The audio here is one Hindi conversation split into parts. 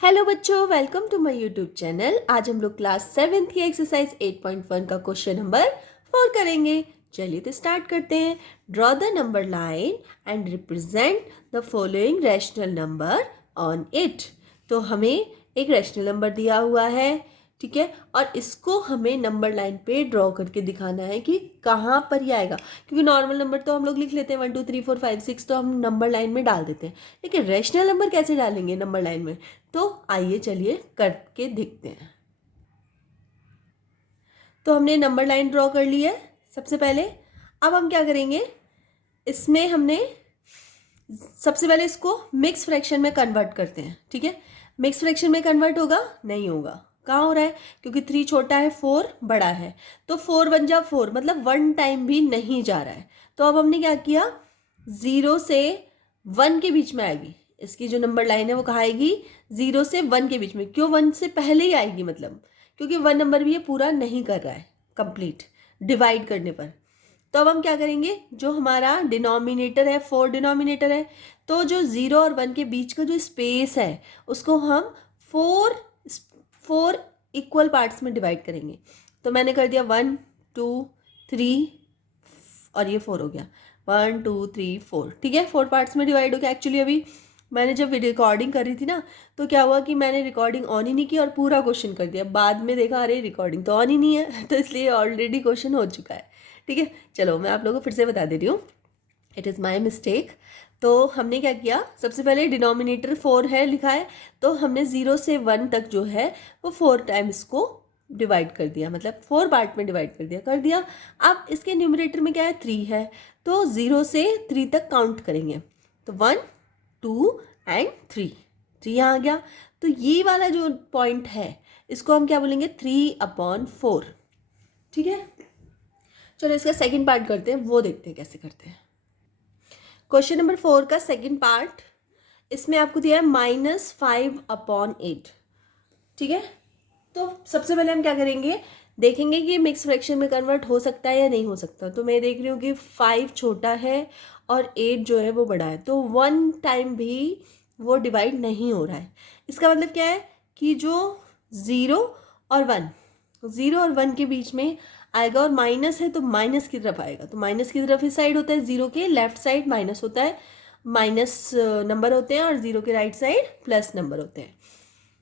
हेलो बच्चों, welcome to my YouTube channel. आज हम लोग क्लास 7th की एक्सरसाइज 8.1 का क्वेश्चन नंबर 4 करेंगे। चलिए तो स्टार्ट करते हैं। Draw the number line and represent the following rational number on it. तो हमें एक रैशनल नंबर दिया हुआ है, ठीक है, और इसको हमें नंबर लाइन पे ड्रॉ करके दिखाना है कि कहाँ पर ये आएगा। क्योंकि नॉर्मल नंबर तो हम लोग लिख लेते हैं 1 2 3 4 5 6, तो हम नंबर लाइन में डाल देते हैं, लेकिन रैशनल नंबर कैसे डालेंगे नंबर लाइन में। तो आइए चलिए करके देखते हैं। तो हमने नंबर लाइन ड्रॉ कर ली है सबसे पहले। अब हम क्या करेंगे, इसमें हमने सबसे पहले इसको मिक्स फ्रैक्शन में कन्वर्ट करते हैं, ठीक है। मिक्स फ्रैक्शन में कन्वर्ट होगा नहीं होगा, कहाँ हो रहा है, क्योंकि 3 छोटा है 4 बड़ा है, तो 4 1 जा 4, मतलब 1 टाइम भी नहीं जा रहा है। तो अब हमने क्या किया, 0 से 1 के बीच में आएगी इसकी जो नंबर लाइन है, वो कहाँ आएगी, 0 से 1 के बीच में। क्यों 1 से पहले ही आएगी, मतलब क्योंकि 1 नंबर भी ये पूरा नहीं कर रहा है कंप्लीट डिवाइड करने पर। तो अब हम क्या करेंगे, जो हमारा डिनोमिनेटर है 4 डिनोमिनेटर है, तो जो 0 और 1 के बीच का जो स्पेस है उसको हम 4 इक्वल पार्ट्स में डिवाइड करेंगे। तो मैंने कर दिया 1 2 3 और ये 4 हो गया, 1 2 3 4, ठीक है, 4 पार्ट्स में डिवाइड हो गया। एक्चुअली अभी मैंने जब रिकॉर्डिंग कर रही थी ना, तो क्या हुआ कि मैंने रिकॉर्डिंग ऑन ही नहीं की और पूरा क्वेश्चन कर दिया। बाद में देखा अरे रिकॉर्डिंग तो ऑन ही नहीं है तो इसलिए ऑलरेडी क्वेश्चन हो चुका है, ठीक है। चलो मैं आप लोगों को फिर से बता दे रही हूँ, इट इज़ माई मिस्टेक। तो हमने क्या किया, सबसे पहले डिनोमिनेटर 4 है लिखा है, तो हमने 0 से 1 तक जो है वो 4 टाइम्स को डिवाइड कर दिया, मतलब 4 पार्ट में डिवाइड कर दिया। अब इसके न्यूमरेटर में क्या है, 3 है, तो 0 से 3 तक काउंट करेंगे। तो 1 2 एंड 3, 3 यहाँ आ गया। तो ये वाला जो पॉइंट है इसको हम क्या बोलेंगे, 3/4, ठीक है। चलो इसका सेकंड पार्ट करते हैं, वो देखते हैं कैसे करते हैं। क्वेश्चन नंबर 4 का सेकंड पार्ट, इसमें आपको दिया है -5/8, ठीक है। तो सबसे पहले हम क्या करेंगे, देखेंगे कि मिक्स फ्रैक्शन में कन्वर्ट हो सकता है या नहीं हो सकता। तो मैं देख रही हूँ कि 5 छोटा है और 8 जो है वो बड़ा है, तो 1 टाइम भी वो डिवाइड नहीं हो रहा है। इसका मतलब क्या है कि जो 0 और 1, 0 और 1 के बीच में आएगा, और माइनस है तो माइनस की तरफ आएगा। तो माइनस की तरफ इस साइड होता है, 0 के लेफ्ट साइड माइनस होता है, माइनस नंबर होते हैं, और 0 के राइट साइड प्लस नंबर होते हैं,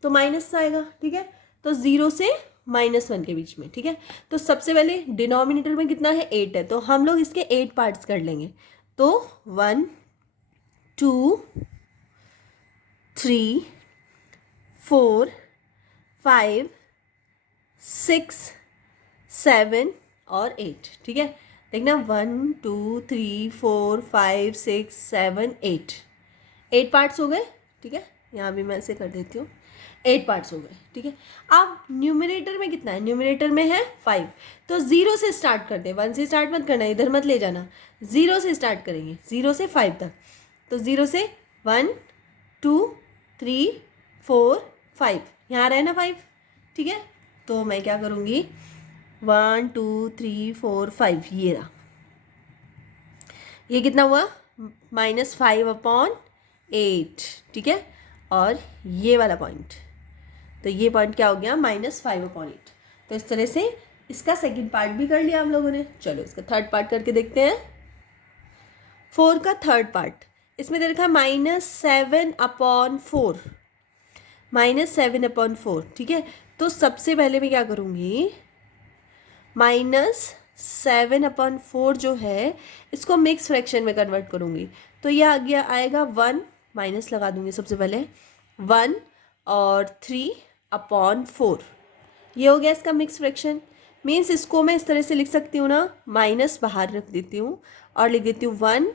तो माइनस आएगा, ठीक है। तो 0 से -1 के बीच में, ठीक है। तो सबसे पहले डिनोमिनेटर में कितना है, 8 है, तो हम लोग इसके 8 पार्ट्स कर लेंगे। तो 1 2 3 4 5 6 7 और 8, ठीक है। देखना 1 2 3 4 5 6 7 8, 8 पार्ट्स हो गए, ठीक है। यहाँ भी मैं ऐसे कर देती हूँ, 8 पार्ट्स हो गए, ठीक है। अब न्यूमरेटर में कितना है, न्यूमरेटर में है 5, तो 0 से स्टार्ट करते हैं, 1 से स्टार्ट मत करना, इधर मत ले जाना, 0 से स्टार्ट करेंगे, 0 से 5 तक। तो 0 से 1 2 3 4 5, यहाँ आ रहा है ना 5, ठीक है। तो मैं क्या करूँगी, 1 2 3 4 5, ये रहा, ये कितना हुआ, -5/8, ठीक है। और ये वाला पॉइंट, तो ये पॉइंट क्या हो गया, -5/8। तो इस तरह से इसका सेकंड पार्ट भी कर लिया हम लोगों ने। चलो इसका थर्ड पार्ट करके देखते हैं। 4 का थर्ड पार्ट, इसमें दे रखा है -7/4, -7/4, ठीक है। तो सबसे पहले मैं क्या करूँगी, -7/4 जो है इसको मिक्स फ्रैक्शन में कन्वर्ट करूँगी। तो ये आ गया, आएगा 1, माइनस लगा दूँगी सबसे पहले, 1 और 3/4, ये हो गया इसका मिक्स फ्रैक्शन। मीन्स इसको मैं इस तरह से लिख सकती हूँ ना, माइनस बाहर रख देती हूँ और लिख देती हूँ 1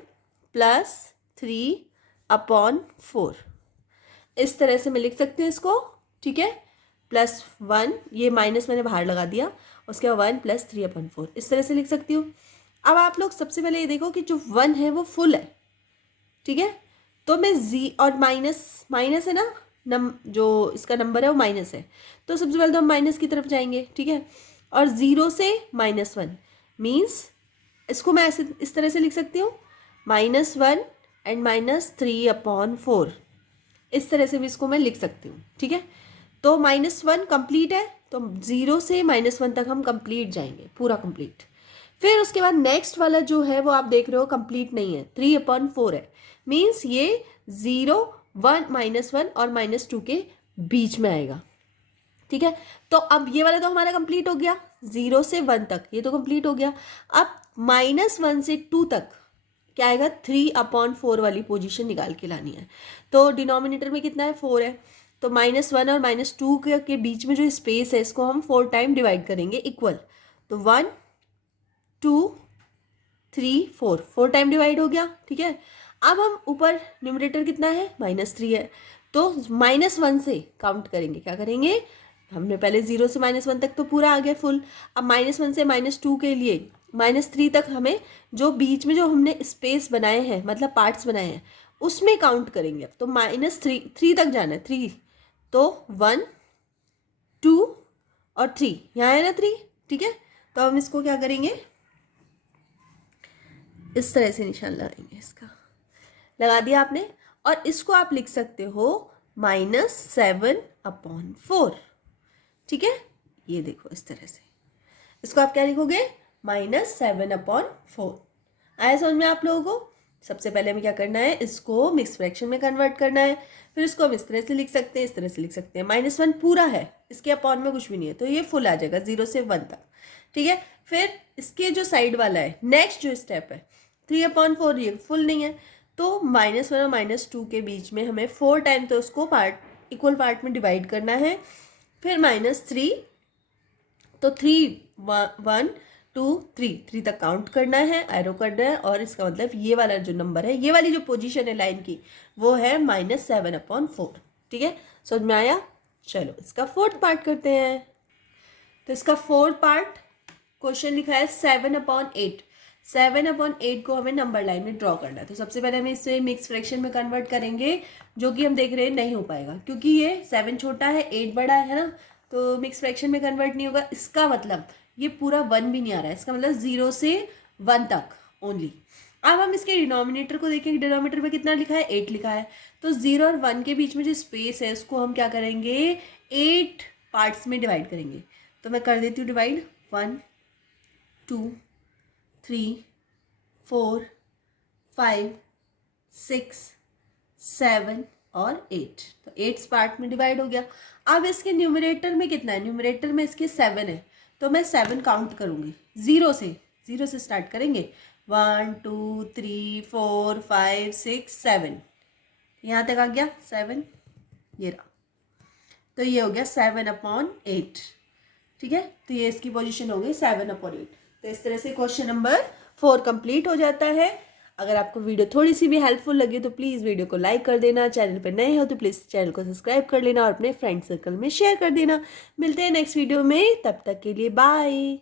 + 3/4, इस तरह से मैं लिख सकती हूँ इसको, ठीक है। +1, ये माइनस मैंने बाहर लगा दिया, उसके बाद 1 + 3/4, इस तरह से लिख सकती हूँ। अब आप लोग सबसे पहले ये देखो कि जो 1 है वो फुल है, ठीक है। तो मैं और माइनस माइनस है ना, जो इसका नंबर है वो माइनस है, तो सबसे पहले तो हम माइनस की तरफ जाएंगे, ठीक है। और 0 से -1 मीन्स इसको मैं ऐसे इस तरह से लिख सकती हूँ, -1 एंड -3/4, इस तरह से भी इसको मैं लिख सकती हूँ, ठीक है। तो -1 कंप्लीट है, तो 0 से -1 तक हम कंप्लीट जाएंगे, पूरा कंप्लीट। फिर उसके बाद नेक्स्ट वाला जो है वो आप देख रहे हो कंप्लीट नहीं है, 3/4 है। मीन्स ये 0, 1, -1 और -2 के बीच में आएगा, ठीक है। तो अब ये वाला तो हमारा कंप्लीट हो गया, 0 से 1 तक ये तो कंप्लीट हो गया। अब -1 से 2 तक क्या आएगा, 3/4 वाली पोजीशन निकाल के लानी है। तो डिनोमिनेटर में कितना है, 4 है। तो -1 और -2 के बीच में जो स्पेस है इसको हम 4 टाइम डिवाइड करेंगे इक्वल। तो 1, 2, 3, 4, 4 टाइम डिवाइड हो गया, ठीक है। अब हम ऊपर न्यूमरेटर कितना है, -3 है, तो -1 से काउंट करेंगे। क्या करेंगे, हमने पहले 0 से -1 तक तो पूरा आ गया फुल। अब -1 से -2 के लिए -3 तक हमें जो बीच में जो हमने स्पेस बनाए हैं, मतलब पार्ट्स बनाए हैं, उसमें काउंट करेंगे। तो -3 तक जाना है, 3, तो 1, 2 और 3, यहाँ है ना 3, ठीक है। तो हम इसको क्या करेंगे, इस तरह से निशान लगाएंगे, इसका लगा दिया आपने। और इसको आप लिख सकते हो -7/4, ठीक है। ये देखो इस तरह से इसको आप क्या लिखोगे, -7/4। आया समझ में आप लोगों को। सबसे पहले हमें क्या करना है, इसको मिक्स फ्रैक्शन में कन्वर्ट करना है। फिर इसको हम इस तरह से लिख सकते हैं, इस तरह से लिख सकते हैं। -1 पूरा है, इसके अपॉन में कुछ भी नहीं है, तो ये फुल आ जाएगा 0 से 1 तक, ठीक है। फिर इसके जो साइड वाला है, नेक्स्ट जो स्टेप है 3/4, ये फुल नहीं है, तो -1 और -2 के बीच में हमें 4 टाइम तो उसको इक्वल पार्ट में डिवाइड करना है। फिर -3, तो 3, 1, 2, 3 तक काउंट करना है, एरो करना है, और इसका मतलब ये वाला जो नंबर है, ये वाली जो पोजीशन है लाइन की, वो है -7/4, ठीक है। समझ में आया। चलो इसका 4th पार्ट करते हैं। तो इसका 4th पार्ट क्वेश्चन लिखा है 7/8। 7/8 को हमें नंबर लाइन में ड्रॉ करना है। तो सबसे पहले हमें इसे मिक्स फ्रैक्शन में कन्वर्ट करेंगे, जो कि हम देख रहे हैं नहीं हो पाएगा, क्योंकि ये 7 छोटा है, 8 बड़ा है ना, तो मिक्स फ्रैक्शन में कन्वर्ट नहीं होगा। इसका मतलब ये पूरा 1 भी नहीं आ रहा है, इसका मतलब 0 से 1 तक ओनली। अब हम इसके डिनोमिनेटर को देखें, डिनोमिनेटर में कितना लिखा है, 8 लिखा है। तो 0 और 1 के बीच में जो स्पेस है उसको हम क्या करेंगे, 8 पार्ट्स में डिवाइड करेंगे। तो मैं कर देती हूँ डिवाइड, 1, 2, 3, 4, 5, 6, 7 और 8। तो 8 पार्ट में डिवाइड हो गया। अब इसके न्यूमरेटर में कितना है, न्यूमरेटर में इसके 7 है, तो मैं 7 काउंट करूँगी, 0 से स्टार्ट करेंगे। 1, 2, 3, 4, 5, 6, 7, यहाँ तक आ गया 7, ये रहा। तो ये हो गया 7/8, ठीक है। तो ये इसकी पोजीशन हो गई 7/8। तो इस तरह से क्वेश्चन नंबर 4 कंप्लीट हो जाता है। अगर आपको वीडियो थोड़ी सी भी हेल्पफुल लगी तो प्लीज़ वीडियो को लाइक कर देना, चैनल पर नए हो तो प्लीज़ चैनल को सब्सक्राइब कर लेना और अपने फ्रेंड सर्कल में शेयर कर देना। मिलते हैं नेक्स्ट वीडियो में, तब तक के लिए बाय।